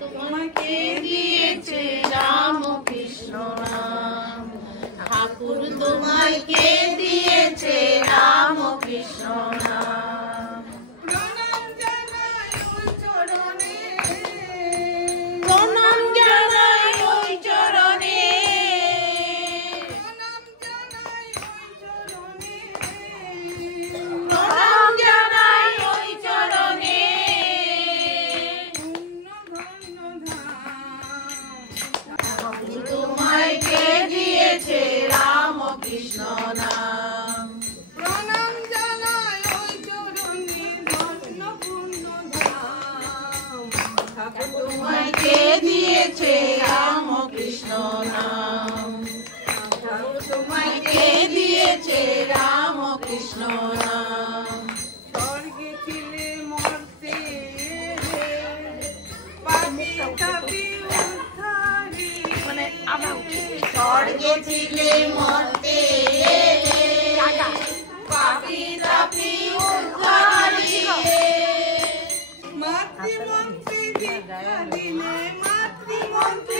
তোমাকে দিয়েছে রাম কৃষ্ণ নাম, ঠাকুর তোমাকে দিয়েছে রাম কৃষ্ণ নাম। প্রণাম জানাই ওই চরণে, প্রণাম জানাই ওই চরণে, প্রণাম জানাই ওই চরণে, প্রণাম জানাই ওই চরণে। তোমাকে দিয়েছে রাম কৃষ্ণ নাম, প্রণাম জানাই ওই চরণে, ধন্য পূর্ণ ধাম। ঠাকুর তোমাকে দিয়েছে রাম কৃষ্ণ নাম, ঠাকুর তোমাকে দিয়েছে রাম কৃষ্ণ নাম। স্বর্গে ছিলে মর্তে পাপি তাপি উদ্ধারি, মানে স্বর্গে ছিলে মর্তে পাপি তাপি উদ্ধারি, মাতৃমন্ত্রে দীক্ষা দিলে, মাতৃমন্ত্রে